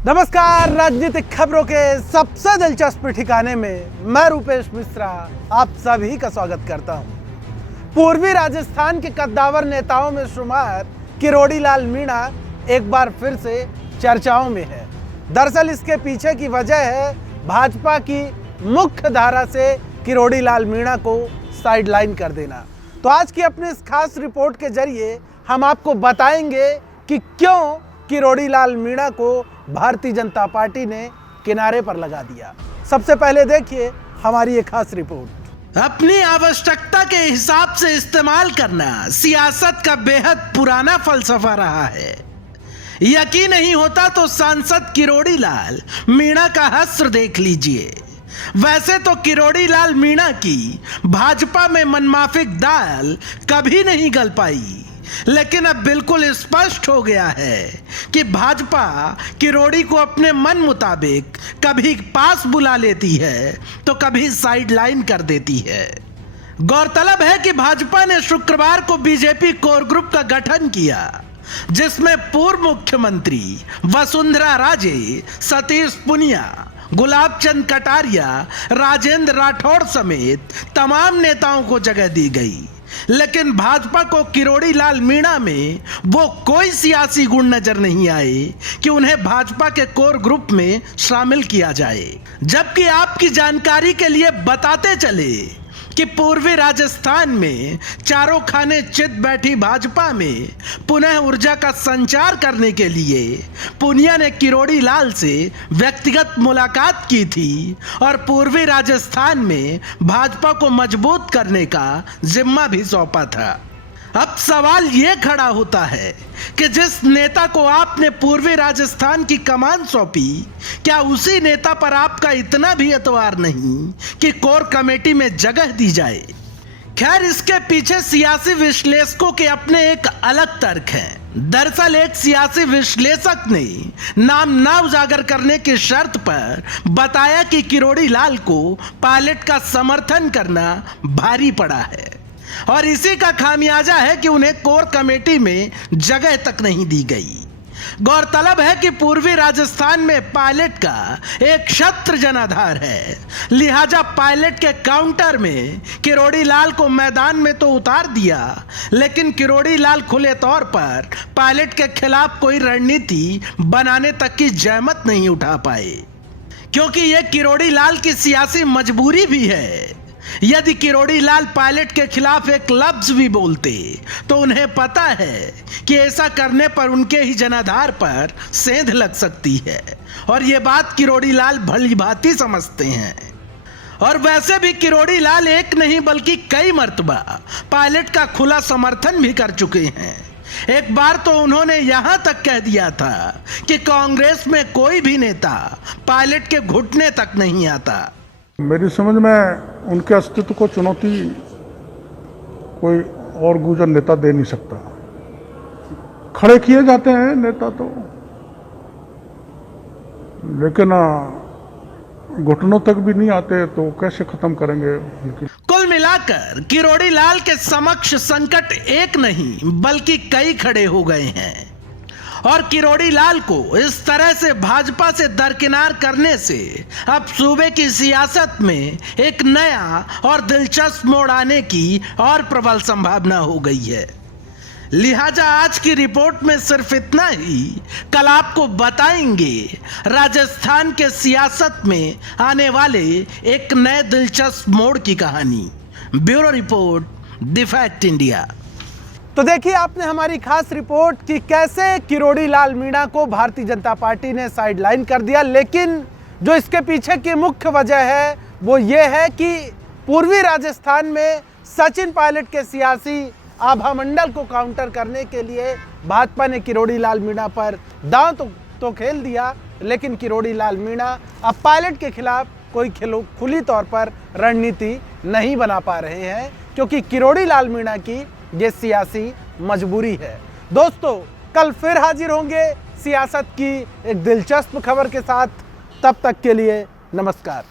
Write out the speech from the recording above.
नमस्कार, राजनीतिक खबरों के सबसे दिलचस्प ठिकाने में मैं रूपेश मिश्रा आप सभी का स्वागत करता हूं। पूर्वी राजस्थान के कद्दावर नेताओं में शुमार किरोड़ी लाल मीणा एक बार फिर से चर्चाओं में है। दरअसल इसके पीछे की वजह है भाजपा की मुख्य धारा से किरोड़ी लाल मीणा को साइडलाइन कर देना। तो आज की अपनी इस खास रिपोर्ट के जरिए हम आपको बताएंगे कि क्यों किरोड़ी लाल मीणा को भारतीय जनता पार्टी ने किनारे पर लगा दिया। सबसे पहले देखिए हमारी एक खास रिपोर्ट। अपनी आवश्यकता के हिसाब से इस्तेमाल करना सियासत का बेहद पुराना फलसफा रहा है। यकीन नहीं होता तो सांसद किरोड़ी लाल मीणा का हस्र देख लीजिए। वैसे तो किरोड़ी लाल मीणा की भाजपा में मनमाफिक दाल कभी नहीं गल पाई, लेकिन अब बिल्कुल स्पष्ट हो गया है कि भाजपा किरोड़ी को अपने मन मुताबिक कभी पास बुला लेती है तो कभी साइडलाइन कर देती है। गौरतलब है कि भाजपा ने शुक्रवार को बीजेपी कोर ग्रुप का गठन किया, जिसमें पूर्व मुख्यमंत्री वसुंधरा राजे, सतीश पुनिया, गुलाब चंद कटारिया, राजेंद्र राठौड़ समेत तमाम नेताओं को जगह दी गई। लेकिन भाजपा को किरोड़ी लाल मीणा में वो कोई सियासी गुण नजर नहीं आए कि उन्हें भाजपा के कोर ग्रुप में शामिल किया जाए। जबकि आपकी जानकारी के लिए बताते चले कि पूर्वी राजस्थान में चारों खाने चित बैठी भाजपा में पुनः ऊर्जा का संचार करने के लिए पुनिया ने किरोड़ी लाल से व्यक्तिगत मुलाकात की थी और पूर्वी राजस्थान में भाजपा को मजबूत करने का जिम्मा भी सौंपा था। अब सवाल ये खड़ा होता है कि जिस नेता को आपने पूर्वी राजस्थान की कमान सौंपी, क्या उसी नेता पर आपका इतना भी एतबार नहीं कि कोर कमेटी में जगह दी जाए? खैर, इसके पीछे सियासी विश्लेषकों के अपने एक अलग तर्क हैं। दरअसल एक सियासी विश्लेषक ने नाम ना उजागर करने की शर्त पर बताया कि किरोड़ी लाल को पायलट का समर्थन करना भारी पड़ा है और इसी का खामियाजा है कि उन्हें कोर कमेटी में जगह तक नहीं दी गई। गौरतलब है कि पूर्वी राजस्थान में पायलट का एक क्षत्र जनाधार है, लिहाजा पायलट के काउंटर में किरोड़ी लाल को मैदान में तो उतार दिया, लेकिन किरोड़ी लाल खुले तौर पर पायलट के खिलाफ कोई रणनीति बनाने तक की जहमत नहीं उठा पाए, क्योंकि यह किरोड़ी लाल की सियासी मजबूरी भी है। यदि किरोड़ी लाल पायलट के खिलाफ एक लफ्ज भी बोलते तो उन्हें पता है कि ऐसा करने पर उनके ही जनाधार पर सेंध लग सकती है और ये बात किरोड़ी लाल भली भांति समझते हैं। और वैसे भी किरोड़ी लाल एक नहीं बल्कि कई मर्तबा पायलट का खुला समर्थन भी कर चुके हैं। एक बार तो उन्होंने यहां तक कह दिया था कि कांग्रेस में कोई भी नेता पायलट के घुटने तक नहीं आता। मेरी समझ में उनके अस्तित्व को चुनौती कोई और गुजर नेता दे नहीं सकता। खड़े किए जाते हैं नेता तो, लेकिन घुटनों तक भी नहीं आते तो कैसे खत्म करेंगे उनकी। कुल मिलाकर किरोड़ी लाल के समक्ष संकट एक नहीं बल्कि कई खड़े हो गए हैं और किरोड़ी लाल को इस तरह से भाजपा से दरकिनार करने से अब सूबे की सियासत में एक नया और दिलचस्प मोड़ आने की और प्रबल संभावना हो गई है। लिहाजा आज की रिपोर्ट में सिर्फ इतना ही। कल आपको बताएंगे राजस्थान के सियासत में आने वाले एक नए दिलचस्प मोड़ की कहानी। Bureau report, the fact India. तो देखिए आपने हमारी खास रिपोर्ट कि कैसे किरोड़ी लाल मीणा को भारतीय जनता पार्टी ने साइडलाइन कर दिया, लेकिन जो इसके पीछे की मुख्य वजह है वो ये है कि पूर्वी राजस्थान में सचिन पायलट के सियासी आभामंडल को काउंटर करने के लिए भाजपा ने किरोड़ी लाल मीणा पर दांव तो खेल दिया, लेकिन किरोड़ी लाल मीणा अब पायलट के खिलाफ कोई खुली तौर पर रणनीति नहीं बना पा रहे हैं, क्योंकि किरोड़ी लाल मीणा की ये सियासी मजबूरी है। दोस्तों, कल फिर हाजिर होंगे सियासत की एक दिलचस्प खबर के साथ। तब तक के लिए नमस्कार।